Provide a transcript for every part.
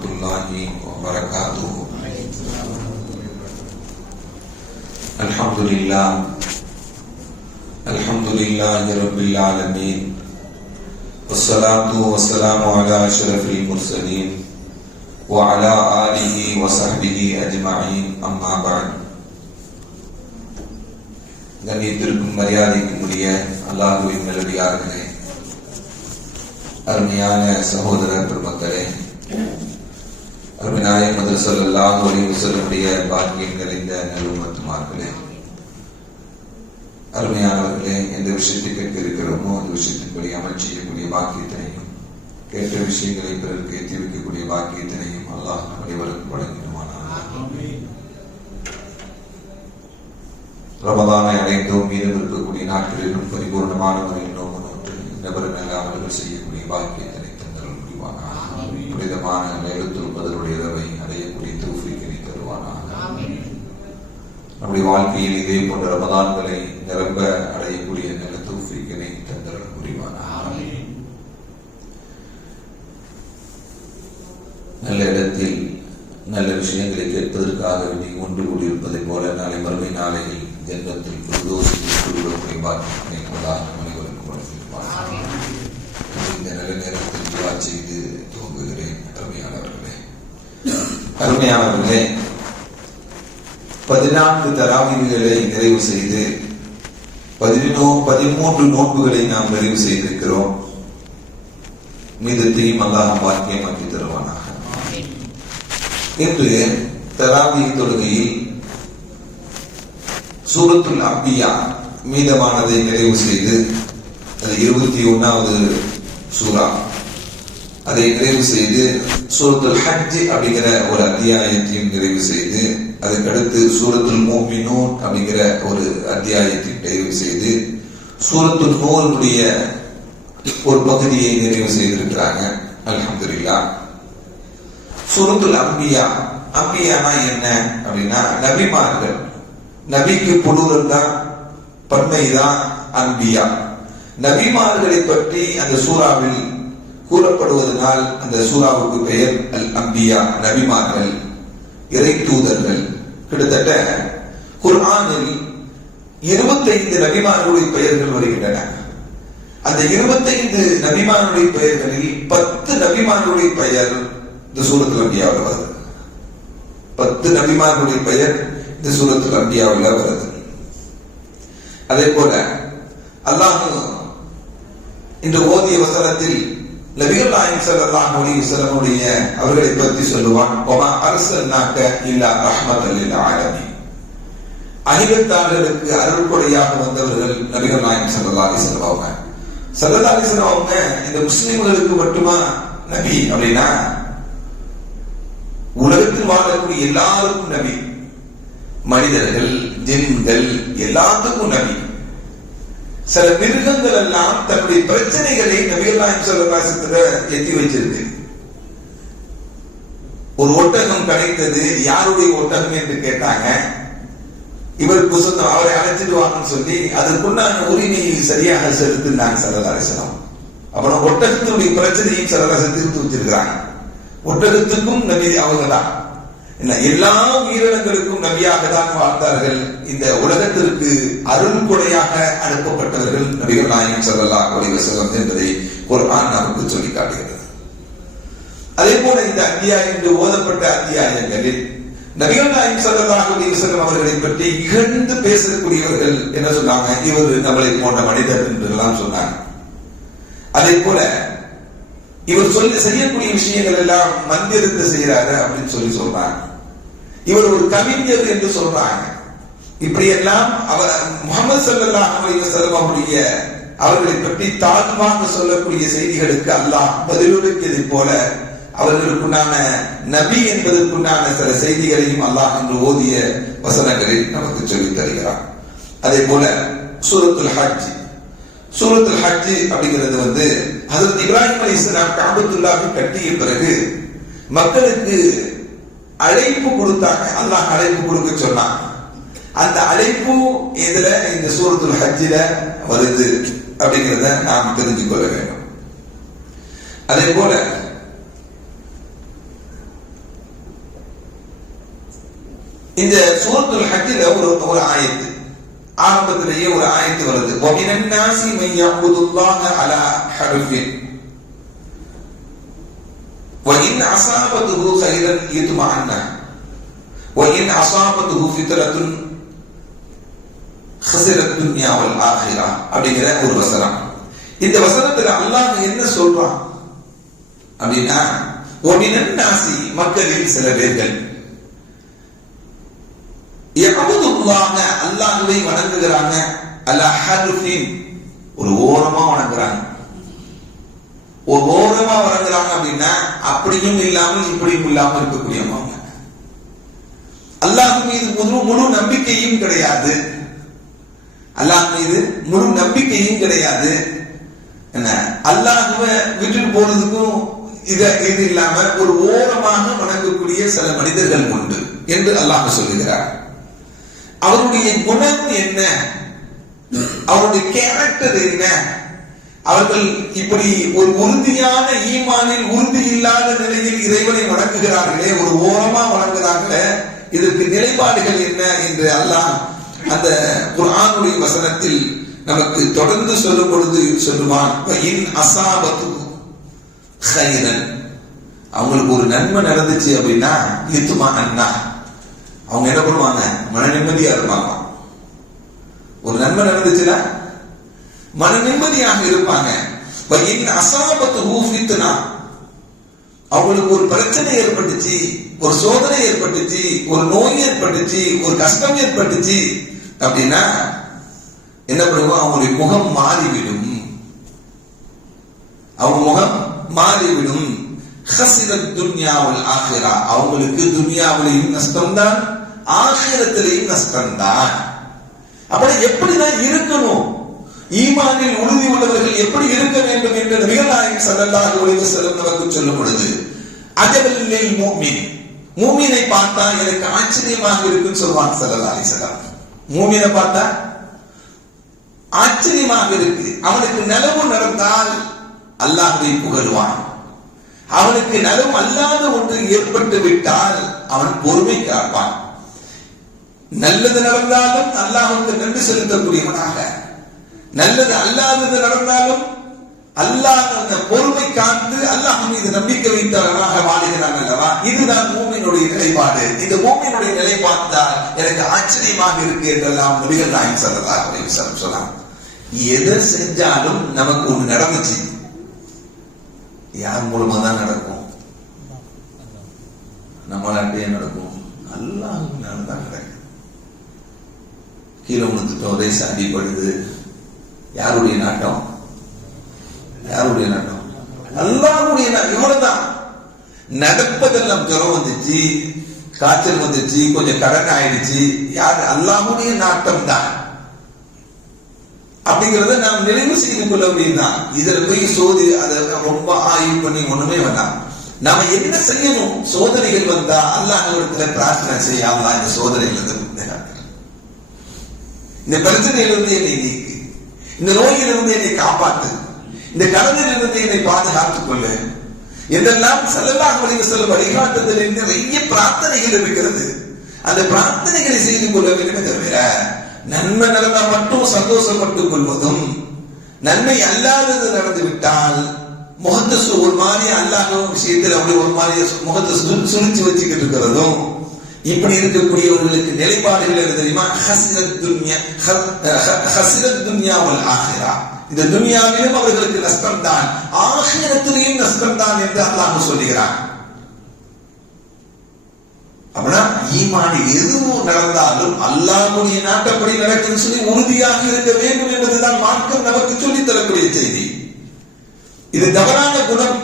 வரஹ்மத்துல்லாஹி வபரகாத்துஹு. அல்ஹம்துலில்லாஹி ரப்பில் ஆலமீன். வஸ்ஸலாத்து வஸ்ஸலாமு அலா அஷ்ரஃபில் முர்ஸலீன் வ அலா ஆலிஹி வ ஸஹ்பிஹி அஜ்மஈன். அம்மா பஅத். கண்ணியத்திற்கும் மரியாதைக்கும் உரிய அல்லாஹ்வின் நல்லடியார்களே, அருமையான சகோதர பெருமக்களே, அருமைநாயகம் முஹம்மது ஸல்லல்லாஹு அலைஹி வஸல்லம் பாக்கியம் நிறைந்த நல்லும்மத்துமார்களே, அருமையானவர்களே, எந்த விஷயத்தை கேட்க இருக்கிறோமோ அந்த விஷயத்தின்படி அமல் செய்யக்கூடிய பாக்கியத்தினையும், கேட்ட விஷயங்களை பிறருக்கு ஏற்றி வைக்கக்கூடிய பாக்கியத்தினையும் அல்லாஹ் அனைவருக்கும் வழங்கிடுவானாக. ரமதானை அடைந்தோம், மீதம் இருக்கக்கூடிய நாட்களிலும் பரிபூர்ணமான முறையில் நோக்கு நோட்டு நபர் நல்ல அமல்கள் செய்யக்கூடிய பாக்கியத்தினை தந்தல் முடிவானாக. புனிதமான லைலத்துல் கத்ருடைய இரவை அடையக்கூடிய தௌஃபீக்கினை தருவானாக. நம்முடைய வாழ்க்கையில் இதே போன்ற ரமதான்களை நிரம்ப அடையக்கூடிய நல்ல தௌஃபீக்கினை தந்தல் முடிவானாக. நல்ல இடத்தில் நல்ல விஷயங்களை கேட்பதற்காக ஒன்று கூடியிருப்பதை போல நாளை மறுமை நாளையில் ஜன்னத்தில் ஃபிர்தௌஸில் குடியிருக்கக்கூடிய பாக்கியத்தினை அல்லாஹ் அனைவருக்கும் வழங்கியிருப்பார். இந்த நல்ல நேரத்தில் துஆ செய்து துவங்குகிறேன். அருமையானவர்களே, 14 தராவீஹ்களை நிறைவு செய்து 13 நோன்புகளை நாம் நிறைவு செய்திருக்கிறோம். மீதத்தையும் அல்லாஹ் பாக்கியமாக்கி தருவானாக. இன்று தராவீஹ் தொழுகையில் சூரத்துல் அம்பியா மீதமானதை நிறைவு செய்து, அது 21வது சூரா, அதை நிறைவு செய்து சூரத்துல் ஹஜ் அப்படிங்கிற ஒரு அத்தியாயத்தையும் நிறைவு செய்து, அதுக்கடுத்து சூரத்துல் முஃமினூன் அப்படிங்கிற ஒரு அத்தியாயத்தையும் நிறைவு செய்து, சூரத்துல் நூருடைய ஒரு பகுதியை நிறைவு செய்திருக்கிறாங்க. அல்ஹம்துலில்லாஹ். சூரத்துல் அம்பியா, அம்பியானா என்ன அப்படின்னா நபிமார்கள். நபிக்கு புளூரல் தான், பன்மை தான் அம்பியா. நபிமார்களை பற்றி அந்த சூறாவில் கூறப்படுவதனால் அந்த சூறாவுக்கு பெயர் அல் அம்பியா, நபிமார்கள், இறை தூதர்கள். கிட்டத்தட்ட குர்ஆனில் 25 நபிமார்களுடைய பெயர்கள் வருகின்றன. அந்த 25 நபிமார்களுடைய பெயர்களில் 10 நபிமார்களுடைய பெயர் இந்த சூரத்துல் அம்பியாவில் வருது. 10 நபிமார்களுடைய பெயர் இந்த சூரத்துல் அம்பியாவில் வருது. அதே போல அல்லாஹ் இன்று ஓதிய வசனத்தில் நபிகள் நாயகம் ஸல்லல்லாஹு அலைஹி வஸல்லம் அவர்களை பற்றி சொல்லுவான். வமா அர்ஸல்நாக இல்லா ரஹ்மத்தல் லில் ஆலமீன். அகிலத்தார்களுக்கு அருள்கொடையாக வந்தவர்கள் நபிகள் நாயகம் ஸல்லல்லாஹு அலைஹி வஸல்லம் அவங்க. ஸல்லல்லாஹு அலைஹி வஸல்லம் அவங்க இந்த முஸ்லிம்களுக்கு மட்டுமா நபி அப்படின்னா உலகத்தில் வாழக்கூடிய எல்லாருக்கும் நபி. மனிதர்கள், ஜின்கள் எல்லாத்துக்கும் நபி. சில மிருகங்கள் எல்லாம் தன்னுடைய பிரச்சனைகளை நபிகள் நாயகம் ஸல்லல்லாஹு அலைஹி வஸல்லம் எத்தி வச்சிருக்கு. ஒரு ஒட்டகம் கிடைத்தது, யாருடைய ஒட்டகம் என்று கேட்டாங்க. இவருக்கு சொந்தம், அவரை அழைச்சிடுவாங்கன்னு சொல்லி அதற்குண்டான உரிமையை சரியாக செலுத்தினாங்க ஸல்லல்லாஹு அலைஹி வஸல்லம். அப்புறம் ஒட்டகத்தினுடைய பிரச்சனையும் ஸல்லல்லாஹு அலைஹி வஸல்லம் தீர்த்து வச்சிருக்கிறாங்க. ஒட்டகத்துக்கும் நபி அவங்க தான். எல்லா உயிரினங்களுக்கும் நபியாக தான் வாழ்ந்தார்கள். இந்த உலகத்திற்கு அருள் கொடையாக அனுப்பப்பட்டவர்கள் நபிகள் நாயகம் ஸல்லல்லாஹு அலைஹி வஸல்லம் என்பதை குர்ஆன் நமக்கு சொல்லி காட்டுகிறது. அதே போல இந்த அத்தியாயம், என்று ஓதப்பட்ட அத்தியாயங்களில் நபிகள் நாயகம் ஸல்லல்லாஹு அலைஹி வஸல்லம் அவர்களை பற்றி இகழ்ந்து பேசக்கூடியவர்கள் என்ன சொன்னாங்க? இவர் நம்மளை போன்ற மனிதர் என்று எல்லாம் சொன்னாங்க. அதே போல இவர் செய்யக்கூடிய விஷயங்கள் எல்லாம் மந்திரத்தை செய்யறாரு அப்படின்னு சொல்லி சொல்றாங்க. இவர் ஒரு கவிஞர் என்று சொல்றாங்க. இப்படி எல்லாம் முஹம்மது ஸல்லல்லாஹு அலைஹி வஸல்லம் அவர்களை பற்றி தாழ்வாக சொல்லக்கூடிய செய்திகளுக்கு அல்லாஹ் பதிலளித்ததை போல அவர்களுக்குண்டான நபி என்பதற்குண்டான சில செய்திகளையும் அல்லாஹ் என்று ஓதிய வசனங்களில் நமக்கு சொல்லித் தருகிறார். அதே போல சூரத்துல் ஹஜ், சூரத்துல் ஹஜ் அப்படிங்கிறது ஹஜ்ரத் இப்ராஹிம் அலைஹிஸ்ஸலாம் கஅபத்துல்லாஹை கட்டிய பிறகு மக்களுக்கு அழைப்பு கொடுத்தாங்க. அல்லாஹ் அழைப்பு கொடுக்க சொன்னான். அந்த அழைப்பு இதுல இந்த சூரத்துல் ஹஜ்ல வருது அப்படிங்கிறத நாம் தெரிஞ்சு கொள்ள வேண்டும். அதே போல இந்த சூரத்துல் ஹஜ்ல ஒரு ஆயத்து, ஆரம்பத்திலேயே ஒரு ஆயத்து வருது. வமினன் நாசி மன் யஅபுதுல்லாஹ அலா ஹர்ஃபின் வஇன் அஸாபதுஹு கைரன் யத்மஅன்ன வஇன் அஸாபதுஹு ஃபித்ரத்துன் ஹஸிரத் துன்யா வல் ஆখিরা அப்படிங்கிற ஒரு வசனம். இந்த வசனத்துல அல்லாஹ் என்ன சொல்றான் அப்படின்னா, வமினன் நாசி மக்களில் சில பேர்கள் யஅபுதுல்லாஹ அல்லாஹ்வை வணங்குகிறாங்க, அலா ஹர்ஃபின் ஒரு ஓரமா வணங்குறாங்க. ஒரு ஓரமா வணங்குறாங்க அப்படின்னா அப்படியும் இல்லாமல் இப்படியும் இல்லாமல் இருக்கக்கூடியவங்க. அல்லாஹ் மீது முழு நம்பிக்கையும் கிடையாது, அல்லாஹ் மீது முழு நம்பிக்கையும் கிடையாது. என்ன அல்லாஹ்வை விட்டுட்டு போறதுக்கும் இது இல்லாம ஒரு ஓரமாக வணங்கக்கூடிய சில மனிதர்கள் உண்டு என்று அல்லாஹ் சொல்லுகிறார். அவருடைய குணம் என்ன, அவருடைய கேரக்டர் என்ன? அவர்கள் இப்படி ஒரு உறுதியான ஈமானில் உறுதி இல்லாத நிலையில் இறைவனை வணங்குகிறார்களே, ஒரு ஓரமா வணங்குகிறார்களே, இதற்கு நிலைப்பாடுகள் என்ன என்று அல்லாஹ் அந்த குர்ஆனுடைய வசனத்தில் நமக்கு தொடர்ந்து சொல்லும் பொழுது சொல்லுவான், இன் அஸாபது கைரன், அவங்களுக்கு ஒரு நன்மை நடந்துச்சு அப்படின்னா யத்மஅன்ன, அவங்க என்ன பண்ணுவாங்க, மன நிம்மதியா இருப்பாங்க. ஒரு நன்மை நடந்துச்சுன்னா மன நிம்மதியாக இருப்பாங்க. இன் அஸாபதுஹு ஃபித்னா, அவங்களுக்கு ஒரு பிரச்சனை ஏற்பட்டுச்சு, ஒரு சோதனை ஏற்பட்டுச்சு, ஒரு நோய் ஏற்பட்டுச்சு, ஒரு கஷ்டம் ஏற்பட்டுச்சு அப்படின்னா என்ன பண்ணுவோம், அவங்களுடைய முகம் மாறிவிடும், அவங்க முகம் மாறிவிடும். ஹஸிரத் துன்யா வல் ஆখিরা, அவங்களுக்கு துன்யாவிலேயும் நஷ்டம்தான், ஆখিরাத்திலேயும் நஷ்டம்தான். அப்படி எப்படிதான் இருக்கணும், ஈமானில் உறுதி உள்ளவர்கள் எப்படி இருக்க வேண்டும் என்று நபிகள் நாயகம் ஸல்லல்லாஹு அலைஹி வஸல்லம் நமக்கு சொல்லும் பொழுது, அஜபல் லில் முஃமின், மூமினை பார்த்தா எனக்கு ஆச்சரியமாக இருக்குன்னு சொல்வாங்க ஸல்லல்லாஹு அலைஹி வஸல்லம். மூமினை பார்த்தா ஆச்சரியமாக இருக்கு. அவனுக்கு நலவு நடந்தால் அல்லாஹ்வை புகழ்வான், அவனுக்கு நலவு அல்லாத ஒன்று ஏற்பட்டு விட்டால் அவன் பொறுமை காப்பான். நல்லது நடந்தாலும் அல்லாஹ்வுக்கு நன்றி செலுத்தக்கூடியவனாக, நல்லது அல்லாதது நடந்தாலும் அல்லாஹ் அந்த பொறுமை காத்து அல்லாஹ் மீது நம்பிக்கை வைத்தவனாக வாழுகிறான் அல்லவா. இதுதான் மூமினுடைய நிலைப்பாடு. இந்த மூமினுடைய நிலைப்பாடு தான் எனக்கு ஆச்சரியமாக இருக்கு என்றெல்லாம் நபிகள் நாயகம் ஸல்லல்லாஹு அலைஹி வஸல்லம் சொன்னாங்க. எதை செஞ்சாலும் நமக்கு ஒண்ணு நடந்துச்சு, யார் மூலமா தான் நடக்கும், நம்மளாட்டே நடக்கும், அல்லாஹ்னால தான் நடக்கும். கீழே விழுந்துட்டோம், ரேஸ் அடிப்படுது, யாருடைய நாட்டம், யாருடைய நாட்டம், அல்லாஹ்வுடைய நாட்டம். இவ்வளவுதான். நடப்பதெல்லாம் ஜுரம் வந்துச்சு, காய்ச்சல் வந்துச்சு, கொஞ்சம் கடன் ஆயிடுச்சு, யார், அல்லாஹ்வுடைய நாட்டம் தான். அப்படிங்கறத நாம் நினைவு செய்து கொள்ள முடியும்தான். இதுல போய் சோதி அதை ரொம்ப ஆய்வு பண்ணி ஒண்ணுமே வேண்டாம். நாம என்ன செய்யணும், சோதனைகள் வந்தா அல்லாஹ்விடத்துல பிரார்த்தனை செய்ய, அல்லாஹ் இந்த சோதனையிலிருந்து இந்த பிரச்சனையிலிருந்து என்னை நீக்கு, இந்த நோயிலிருந்து என்னை காப்பாத்து, இந்த கடனிலிருந்து என்னை பாதுகாத்துக் கொள்ளு என்றெல்லாம் ஸல்லல்லாஹு அலைஹி வஸல்லம் வழிகாட்டுதலில் நிறைய பிரார்த்தனைகள் இருக்கிறது. அந்த பிரார்த்தனைகளை செய்து கொள்ள வேண்டும். தவிர நன்மை நடந்தா மட்டும் சந்தோஷப்பட்டுக் கொள்வதும், நன்மை அல்லாதது நடந்து விட்டால் முகத்தை ஒரு மாதிரி அல்லாஹ் விஷயத்தில் அப்படி ஒரு மாதிரி முகத்தை சுழிச்சு வச்சுக்கிட்டு இருக்கிறதும், இப்படி இருக்கக்கூடியவர்களுக்கு நிலைப்பாடுகள் என்ன தெரியுமா, ஹஸிரத் துன்யா வல் ஆখিরা, இந்த துன்யாவிலும் அவர்களுக்கு நஷ்டம் தான், ஆখিরাத்திலும் நஷ்டம் தான் என்று அல்லாஹ் சொல்லுகிறான். அப்படின்னா ஈமானில் எதுவும் நடந்தாலும் அல்லாஹ்வுடைய நாட்டப்படி நடக்குன்னு சொல்லி உறுதியாக இருக்க வேண்டும் என்பதுதான் மார்க்கம் நமக்கு சொல்லித் தரக்கூடிய செய்தி. இது தவறான குணம்.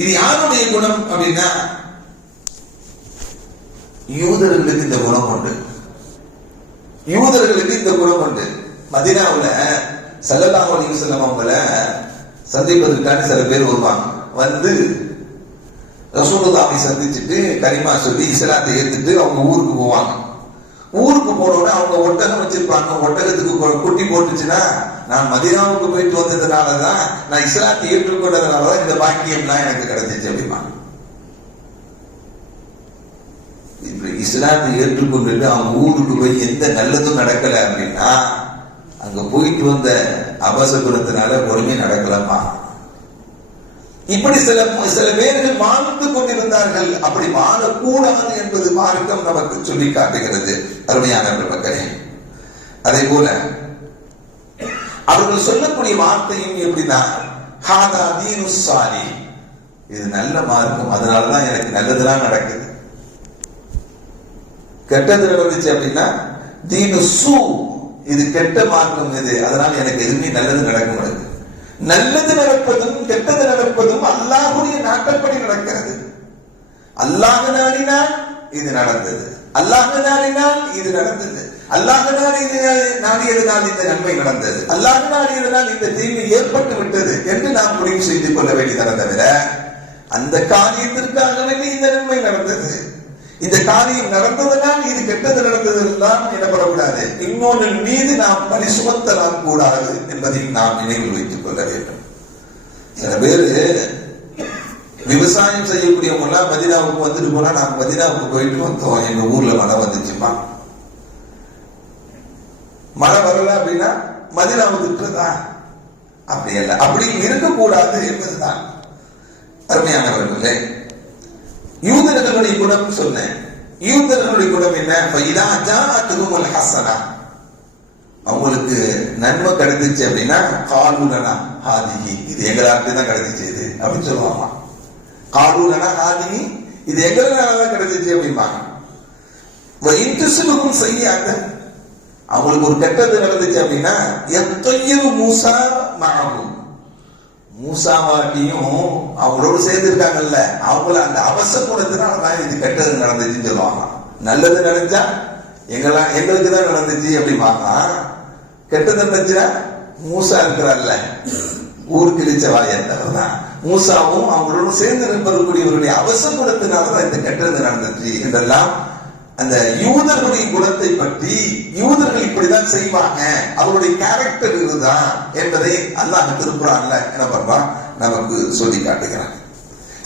இது யாருடைய குணம் அப்படின்னா, யூதர்களுக்கு இந்த குணம் உண்டு. யூதர்களுக்கு இந்த குணம் உண்டு. மதீனாவுல ஸல்லல்லாஹு அலைஹி வஸல்லம் அவங்கள சந்திப்பதற்கான சில பேர் வருவாங்க. வந்து ரசூலுல்லாஹை சந்திச்சுட்டு கரிமா சொல்லி இஸ்லாத்தை ஏத்துட்டு அவங்க ஊருக்கு போவாங்க. ஊருக்கு போனோட அவங்க ஒட்டகம் வச்சிருப்பாங்க. ஒட்டகத்துக்கு குட்டி போட்டுச்சுன்னா, நான் மதீனாவுக்கு போயிட்டு வந்ததுனாலதான், நான் இஸ்லாத்தை ஏற்றுக்கொண்டதுனாலதான் இந்த பாக்கியம்லாம் எனக்கு கிடைச்சிச்சு அப்படிமா. இஸ்லாத்தை ஏற்றுக்கொண்டு அவங்க ஊருக்கு போய் எந்த நல்லதும் நடக்கல அப்படின்னா அங்க போயிட்டு வந்த அபசகுணத்தினால ஒருமே நடக்கலாமா? இப்படி சில பேர்கள் வாழ்ந்து கொண்டிருந்தார்கள். அப்படி வாழக்கூடாது என்பது மார்க்கம் நமக்கு சொல்லி காட்டுகிறது. அருமையான மக்களே, அதே போல அவர்கள் சொல்லக்கூடிய வார்த்தையும் எப்படின்னா, ஹாதா தீனு ஸாலி, இது நல்ல மார்க்கம், அதனாலதான் எனக்கு நல்லதெல்லாம் நடக்குது. கெட்டது நடந்துச்சு அப்படின்னா தீனு ஸூ, இது கெட்ட மார்க்கம், இது அதனால எனக்கு எதுவுமே நல்லது நடக்க முடியாது. நல்லது நடப்பதும் கெட்டது நடப்பதும் அல்லாஹ்வுடைய நாட்டப்படி நடக்கிறது. அல்லாஹ் நாடினால் இது நடந்தது, அல்லாஹ் நாடினால் இது நடந்தது, அல்லாஹ் நாடியதனால் இந்த நன்மை நடந்தது, அல்லாஹ் நாடியதனால் இந்த தீமை ஏற்பட்டு விட்டது என்று நாம் முடிவு செய்து கொள்ள வேண்டியதை தவிர அந்த காரியத்திற்காக வேண்டி இந்த நன்மை நடந்தது, இந்த காரியம் நடந்ததனால் இது கெட்டது நடந்தது எல்லாம் எனப்படக்கூடாது. இன்னொன்று மீது நாம் பழி சுமத்தலாம் கூடாது என்பதையும் நாம் நினைவில் வைத்துக் கொள்ள வேண்டும். சில பேரு விவசாயம் செய்யக்கூடியவங்க எல்லாம் மதீனாவுக்கு வந்துட்டு போனா, நாங்க மதீனாவுக்கு போயிட்டு வந்தோம், எங்க ஊர்ல மழை வந்துச்சுமா. மழை வரல அப்படின்னா மதீனாவுக்கு இருக்கிறதா? அப்படி அல்ல, அப்படி இருக்கக்கூடாது என்பதுதான். அருமையானவர்களே, யூதர்களுடைய குணம் சொன்னேன். யூதர்களுடைய குணம் என்ன? ஹசனா, அவங்களுக்கு நன்மை கிடைச்சிச்சு அப்படின்னா காலூலனா ஹாதிஹி, இது எங்களாட்டு தான் கிடைச்சிச்சு இது அப்படின்னு சொல்லுவாங்க. காலூலனா ஹாதிஹி, இது எங்களாலதான் கிடைச்சிச்சு அப்படிம்பாங்க. செய்யாத, அவங்களுக்கு ஒரு கெட்டது நடந்துச்சு அப்படின்னா எத்தொய்யவு மூசா மகமும், மூசாவாட்டியும் அவங்களோடு சேர்ந்து இருக்காங்கல்ல, அவங்கள அந்த அவசர குணத்தினாலதான் இது கெட்டது நடந்துச்சுன்னு சொல்லுவாங்க. நல்லது நடந்துச்சா எங்களுக்கு தான் நடந்துச்சு அப்படிம்பாங்க. கெட்டது நடந்துச்சுன்னா மூசா இருக்கிறார்ல, ஊருக்கு இழிச்சவா என்றவர் தான் மூசாவும் அவங்களோட சேர்ந்து இருப்பவர்களுடைய அவசர குணத்தினாலதான் இந்த கெட்டது நடந்துச்சு என்றெல்லாம் அந்த யூதர்களுடைய குணத்தை பற்றி, யூதர்கள் இப்படிதான் செய்வாங்க, அவருடைய கேரக்டர் இதுதான் என்பதை அல்லாஹ் திருக்குறான்ல என்ன பண்றான், நமக்கு சொல்லி காட்டுகிறான்.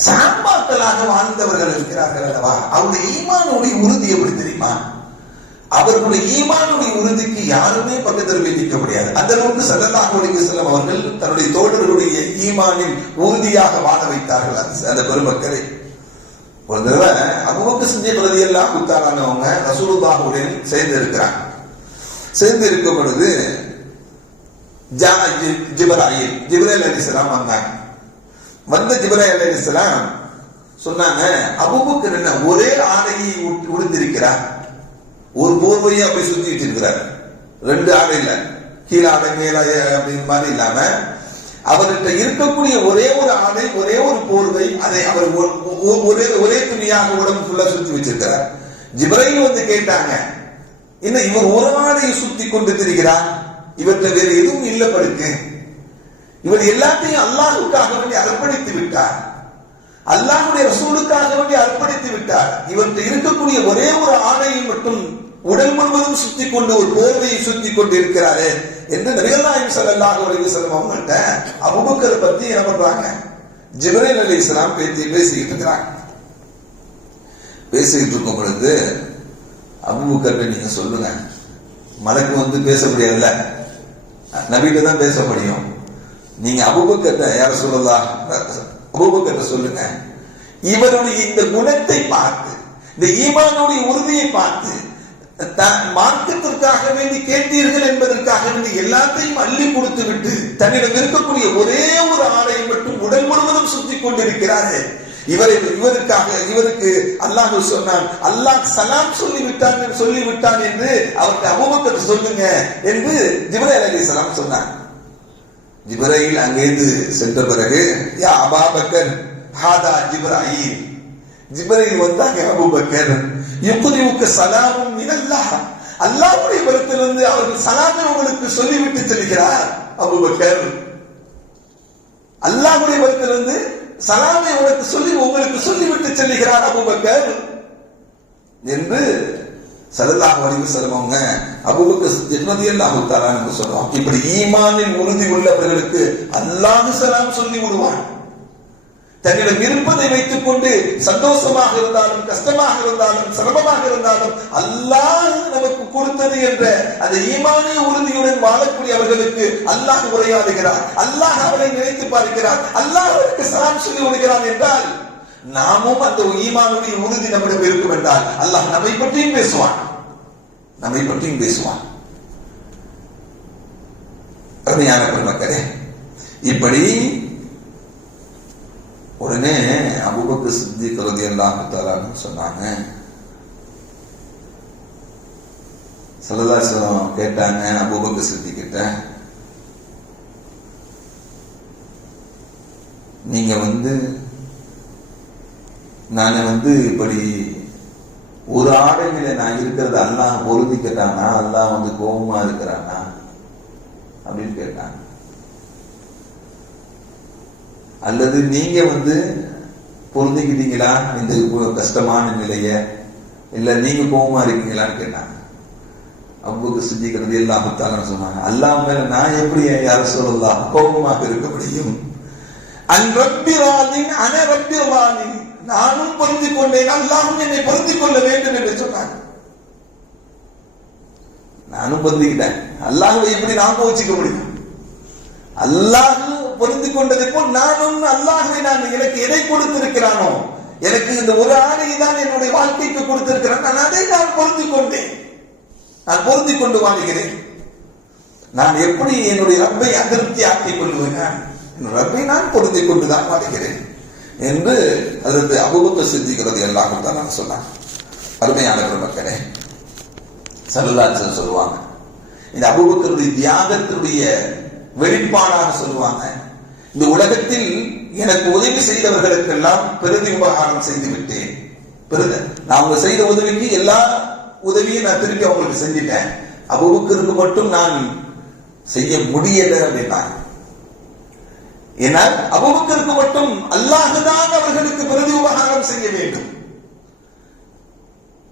சாம்பாக்களாக வாழ்ந்தவர்கள் இருக்கிறார்கள் அல்லவா, அவருடைய ஈமானுடைய உறுதி எப்படி தெரியுமா? அவர்களுடைய ஈமானுடைய உறுதிக்கு யாருமே பக்கத்தில் நிற்க முடியாது. அந்த அளவுக்கு ஸல்லல்லாஹு அலைஹி வஸல்லம் அவர்கள் தன்னுடைய தோழர்களுடைய ஈமானின் உறுதியாக வாழ வைத்தார்கள் அந்த பெருமக்களை. ஒரு தடவை அபூபக்கர் சித்திக் ரலியல்லாஹு தஆலா அவங்க ரசூலுல்லாஹுடன் சேர்ந்து இருக்கிறாங்க. சேர்ந்து இருக்கும் பொழுது ஜிப்ரீல் அலைஹிஸ்ஸலாம் வந்தாங்க. வந்த ஜிப்ரீல் அலைஹிஸ்ஸலாம் சொன்னாங்க, அபூபக்கர் என்ன ஒரே ஆடையை உடுத்திருக்கிறார், ஒரு போர்வையை அப்படி சுத்தி வச்சிருக்கிறார், ரெண்டு ஆடை இல்ல, கீழே ஆடை மேல அப்படிங்கிற மாதிரி இல்லாம அவர்கிட்ட இருக்கக்கூடிய ஒரே ஒரு ஆடை, ஒரே ஒரு போர்வை, அதை அவர் ஒரே துணியாக உடம்பு ஃபுல்லா சுத்தி வச்சிருக்கிறார். ஜிப்ரீல் வந்து கேட்டாங்க, என்ன இவர் ஒரு ஆடையை சுத்தி கொண்டு திரிகிறார், இவற்றை வேறு எதுவும் இல்ல படுக்கு, இவர் எல்லாத்தையும் அல்லாஹ்வுக்காக வேண்டி அர்ப்பணித்து விட்டார், அல்லாஹ்வுடைய ரசூலுக்காக வேண்டி அர்ப்பணித்து விட்டார், இவர்கிட்ட இருக்கக்கூடிய ஒரே ஒரு ஆடையை மட்டும் உடல் முழுவதும் சுத்தி கொண்டு ஒரு போர்வையை சுத்தி கொண்டு இருக்கிறாரு என்று நபிகள் நாயகம் ஸல்லல்லாஹு அலைஹி வஸல்லம் அவங்கள்ட்ட அபூபக்கர் பத்தி என்ன பண்றாங்க, ஜிப்ரீல் அலைஹிஸ்ஸலாம் பேசிக்கிட்டு இருக்கிறாங்க. பேசிக்கிட்டு இருக்கும் பொழுது அபூபக்கர் நீங்க சொல்லுங்க, மலக்கு வந்து பேச முடியாதுல்ல, நபிகிட்ட தான் பேச முடியும், நீங்க அபூபக்கர்ட்ட யார சொல்லலாம், அபூபக்கர்ட்ட சொல்லுங்க, இவருடைய இந்த குணத்தை பார்த்து, இந்த ஈமானுடைய உறுதியை பார்த்து, மார்க்கத்திற்காக வேண்டி கேட்டீர்கள் என்பதற்காக வேண்டி எல்லாத்தையும் அள்ளி கொடுத்து விட்டு தன்னிடம் இருக்கக்கூடிய ஒரே ஒரு ஆடையை மட்டும் உடல் முழுவதும் சுத்தி கொண்டிருக்கிறாரே, இவருக்கு அல்லாஹ் சொன்னான், அல்லாஹ் சலாம் சொல்லிவிட்டான் என்று அவருக்கு அபூபக்கர் சொல்லுங்க என்று ஜிப்ரீல் அலைஹிஸ்ஸலாம் சொன்னார். ஜிப்ரீல் அங்கேந்து சென்ற பிறகு, யா அபூபக்கர் ஹாதா ஜிப்ரீல், ஜிப்ரீல் வந்தாங்க, அபூபக்கர் யுக்ரிவுக்கு சலாமும் மினல்லாஹ், அல்லாஹ்வுடைய புறத்திலிருந்து அவர்கள் சலாமை உங்களுக்கு சொல்லிவிட்டு செல்கிறார். அபூபக்கர் அல்லாஹ்வுடைய புறத்திலிருந்து சலாமை உங்களுக்கு சொல்லிவிட்டு செல்கிறார் அபூபக்கர் என்று ஸல்லல்லாஹு அலைஹி வஸல்லம் அவங்க அபூபக்கர் சித்திக் ரலியல்லாஹு தஆலா என்று சொல்றாங்க. இப்படி ஈமானின் உறுதி உள்ளவர்களுக்கு அல்லாஹ் சலாம் சொல்லி விடுவான். தன்னிடம் இருப்பதை வைத்துக் கொண்டு சந்தோஷமாக இருந்தாலும் கஷ்டமாக இருந்தாலும் சிரமமாக இருந்தாலும் அல்லாஹ் நமக்கு கொடுத்தது என்ற அந்த ஈமானிய உறுதியுடன் வாழக்கூடிய அவர்களுக்கு அல்லாஹ் உரையாடுகிறார், அல்லாஹ் அவரை நினைத்து பார்க்கிறார், அல்லாஹ் அவருக்கு சலாம் சொல்லி விடுகிறான் என்றால் நாமும் அந்த ஈமானுடைய உறுதி நம்மிடம் இருக்கும் என்றால் அல்லாஹ் நம்மை பற்றியும் பேசுவான், நம்மை பற்றியும் பேசுவான். அருமையான பெருமக்களே, இப்படி உடனே அபூபக்கர் சித்திக் ரலியல்லாஹு தஆலா சொன்னாங்க. ஸல்லல்லாஹு அலைஹி வஸல்லம் கேட்டாங்க அபூபக்கர் சித்திக் கிட்ட, நீங்க நான் இப்படி ஒரு ஆடையில நான் இருக்கிறது அல்லாஹ் பொருந்திக்கிட்டானா, அல்லாஹ் கோபமா இருக்கிறானா அப்படின்னு கேட்டாங்க. அல்லது நீங்க பொருந்திக்கிட்டீங்களா இந்த கஷ்டமான நிலைய, இல்ல நீங்க கோபமா இருக்கீங்களான்னு கேட்டாங்க. அபூபக்கர் சித்திக் ரலியல்லாஹு தஆலா சொன்னாங்க, அல்லாஹ் மேல நான் எப்படி யா ரசூலல்லாஹ் கோபமாக இருக்க முடியும்? அன் ரப்பி ராதின் அன ரப்பி ராதின், நானும் பொருந்திக் கொண்டேன், அல்லாஹ்வும் என்னை பொருந்திக் கொள்ள வேண்டும் என்று சொன்னாங்க. நானும் பொருந்திக்கிட்டேன், அல்லாஹ்வை எப்படி நான் கோச்சிக்க முடியும்? அல்லாஹ் பொருந்திக் கொண்டதை போல் நானும் அல்லாஹ்வை எனக்கு எதை கொடுத்திருக்கிறானோ, எனக்கு இந்த ஒரு ஆணையை தான் என்னுடைய வாழ்க்கைக்கு கொடுத்திருக்கிறான், நான் அதை நான் பொருந்திக் கொண்டேன், நான் பொருந்திக் கொண்டு வாழ்கிறேன். நான் எப்படி என்னுடைய ரப்பை அதிருப்தி ஆக்கிக் கொள்வேன்? ரப்பை நான் பொருந்திக் கொண்டுதான் வாழ்கிறேன் என்று அதற்கு அபூபக்கர் சித்திக் ரலியல்லாஹு தஆலா சொன்னாங்க. அருமையான பெருமக்களே, ஸல்லல்லாஹு அலைஹி வஸல்லம் சொல்லுவாங்க, இந்த அபூபக்கருடைய தியாகத்தினுடைய வெளிப்பாடாக சொல்லுவாங்க, இந்த உலகத்தில் எனக்கு உதவி செய்தவர்களுக்கெல்லாம் பெருதி உபகாரம் செய்து விட்டேன். நான் செய்த உதவிக்கு எல்லா உதவியும் நான் திருப்பி அவங்களுக்கு செஞ்சிட்டேன், அபூபக்கருக்கு மட்டும் நான் செய்ய முடியல அப்படின்னாங்க. ஏன்னா அபூபக்கருக்கு மட்டும் அல்லாஹ் தான் அவர்களுக்கு பெருதி உபகாரம் செய்ய வேண்டும்.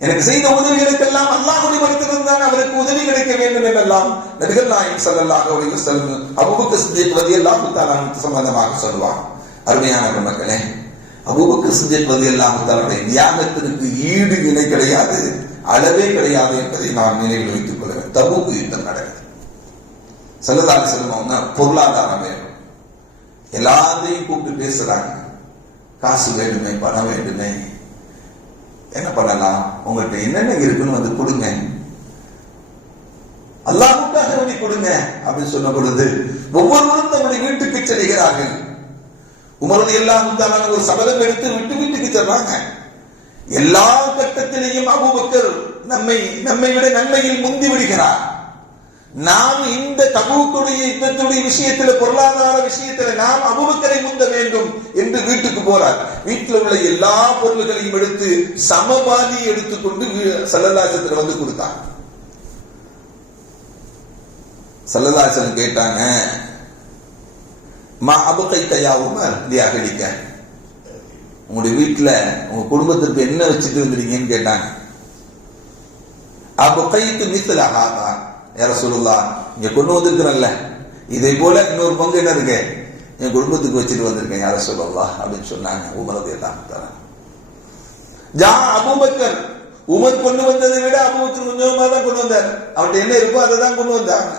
எனக்கு செய்த உதவிகளுக்கெல்லாம் அல்லாஹ்வுடைய மறுத்திருந்தான் அவருக்கு உதவி கிடைக்க வேண்டும் என்றெல்லாம் நபிகள் நாயகம் ஸல்லல்லாஹு அலைஹி வஸல்லம் அபூபக்கர் சித்திக் ரலியல்லாஹு தஆலா சம்பந்தமாக சொல்வார். அருமையான பெருமக்களே, அபூபக்கர் சித்திக் ரலியல்லாஹு தஆலாவுடைய தியாகத்திற்கு ஈடு இணை கிடையாது, அளவே கிடையாது என்பதை நாம் நினைவில் வைத்துக் கொள்ள வேண்டும். தபூக் யுத்தம் நடக்குது. ஸல்லல்லாஹு அலைஹி வஸல்லம் பொருளாதாரம் வேணும், எல்லாத்தையும் கூப்பிட்டு பேசுறாங்க. காசு வேண்டுமே, பணம் வேண்டுமே, என்ன பண்ணலாம், உங்கள்கிட்ட என்னென்ன இருக்குன்னு கொடுங்க, அல்லாஹ்வுக்காக வேண்டி கொடுங்க அப்படின்னு சொன்ன பொழுது ஒவ்வொருவரும் தன்னுடைய வீட்டுக்கு செல்கிறார்கள். உமர் ரலியல்லாஹு தஆலா ஒரு சபதம் எடுத்து வீட்டுக்கு செல்றாங்க. எல்லா கட்டத்திலேயும் அபூபக்கர் நம்மை விட நன்மையில் முந்தி விடுகிறார். நாம் இந்த தபூக்குடைய யுத்தத்துடைய விஷயத்தில், பொருளாதார விஷயத்தில் நாம் அபூபக்கரை முந்த வேண்டும் என்று வீட்டுக்கு போறார். வீட்டில் உள்ள எல்லா பொருள்களையும் எடுத்து சமபாதி எடுத்துக்கொண்டு ஸல்லல்லாஹு அலைஹி வஸல்லம் கொடுத்தாங்க. ஸல்லல்லாஹு அலைஹி வஸல்லம் கேட்டாங்க, மா அபகைத யா உமர் லிஅஹலிக, உங்களுடைய வீட்டுல உங்க குடும்பத்திற்கு என்ன வச்சுட்டு வந்திருக்கீங்கன்னு கேட்டாங்க. அபகைது மிஸ்ல ஹாதா யா ரசூலுல்லாஹ், இங்க கொண்டு வந்திருக்கிறல்ல இதே போல இன்னொரு பங்கு என்ன இருக்கு, என் குடும்பத்துக்கு வச்சுட்டு வந்திருக்கேன் யா ரசூலுல்லாஹ் அப்படின்னு சொன்னாங்க. உமர் ரலியல்லாஹு தஆலா ஜா அபூபக்கர், உமர் கொண்டு வந்ததை விட அபூபக்கர் கொஞ்சமா தான் கொண்டு வந்தார், அவர்கிட்ட என்ன இருக்கோ அதை தான் கொண்டு வந்தாங்க.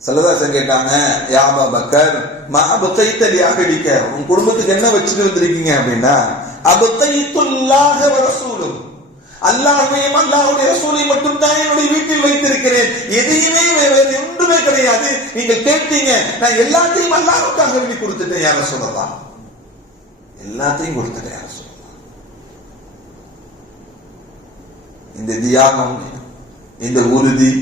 ஸல்லல்லாஹு அலைஹி வஸல்லம் கேட்டாங்க, யா அபூபக்கர் மா அபகைத லிஅஹலிக, உன் குடும்பத்துக்கு என்ன வச்சுட்டு வந்திருக்கீங்க அப்படின்னா, அபகைத்துல்லாஹ வ ரசூலுஹு, அல்லாஹ்வையும் அல்லாஹ்வுடைய ரசூலை மட்டும் தான் என்னுடைய வீட்டில் வைத்திருக்கிறேன், எதையுமே வேறு ஒன்றுமே கிடையாது. நீங்கள் கேட்டீங்க, நான் எல்லாத்தையும் அல்லாஹ்வுக்காக வேண்டி கொடுத்துட்டேன் யா ரசூலல்லாஹ், எல்லாத்தையும் கொடுத்துட்டேன் யா ரசூலல்லாஹ். இந்த தியாகம், இந்த உறுதி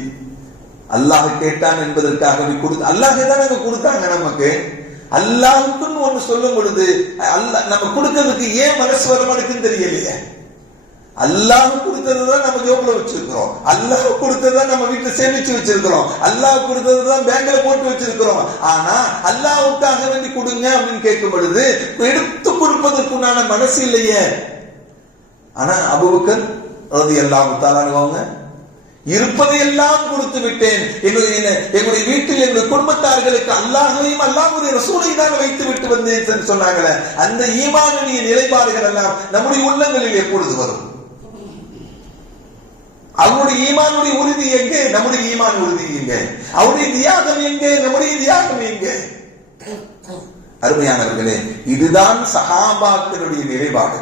அல்லாஹ் கேட்டான் என்பதற்காக கொடுத்து, அல்லாஹ் தான் நமக்கு கொடுத்தாங்க. நமக்கு அல்லாஹ்வுக்குன்னு ஒண்ணு சொல்லும் பொழுது அல்லாஹ் நம்ம கொடுக்கிறதுக்கு ஏன் மனசு வர மாட்டேங்குன்னு தெரியலையே. அல்லாஹ் கொடுத்ததுதான் நம்ம ஜோப்ல வச்சிருக்கிறோம், அல்லாஹ் கொடுத்ததுதான் நம்ம வீட்டுல சேமிச்சு வச்சிருக்கிறோம், அல்லாஹ் கொடுத்ததுதான் பேங்க்ல போட்டு வச்சிருக்கிறோம். ஆனா அல்லாஹ்வுக்காக வேண்டி கொடுங்க அப்படின்னு கேட்கும் பொழுது எடுத்து கொடுப்பதற்குண்டான மனசு இல்லையே. ஆனா அபூபக்கர் ரலியல்லாஹு தஆலா அவங்க இருப்பதையெல்லாம் கொடுத்து விட்டேன். எங்களுடைய வீட்டில் எங்களுடைய குடும்பத்தார்களுக்கு அல்லாஹ்வையும் அல்லாஹ்வுடைய ரசூலை தான் வைத்து விட்டு வந்தேன் சொன்னாங்களே, அந்த ஈமானுடைய நிலைப்பாடுகள் எல்லாம் நம்முடைய உள்ளங்களில் எப்பொழுது வரும்? அவருடைய ஈமானுடைய உறுதி எங்கே? நம்முடைய ஈமான் உறுதி எங்கே? அவருடைய தியாகம் எங்கே? நம்முடைய தியாகம் எங்கே? அருமையானவர்களே, இதுதான் சஹாபாக்களுடைய நிலைப்பாடு.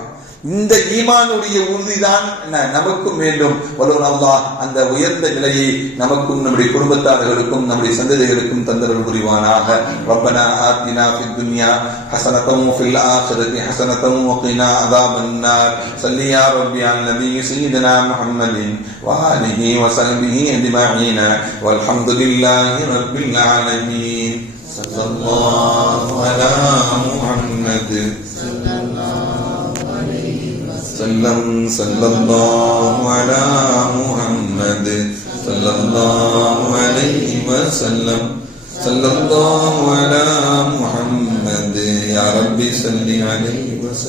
இந்த ஈமானுடைய உறுதிதான் நமக்கும் வேண்டும். அல்லாஹ் அந்த உயர்ந்த நிலையை நமக்கும் நம்முடைய குடும்பத்தார்களுக்கும் நம்முடைய சந்ததிகளுக்கும் தந்தருள் புரிவானாக. ரப்பனா ஆத்தினா ஃபித் துன்யா ஹஸனத்தன் வ ஃபில் ஆখিরাতি ஹஸனத்தன் வ கினா அஸாபன்னார். ஸல்லி யா ரப்பி அலா நபி சய்யிதினா முஹம்மதின் வ ஆலிஹி வ ஸஹ்பிஹி அஜ்மஈன் வல்ஹம்துலில்லாஹி ரப்பில் ஆலமீன். ஸல்லல்லாஹு அலா முஹம்மத் சல்லல்லாஹு அலா முஹம்மத் ஸல்லல்லாஹு அலைஹி வஸல்லம். சல்லல்லாஹு அலா முஹம்மத். யா ரப்பி ஸல்லி அலைஹி வஸல்லம்.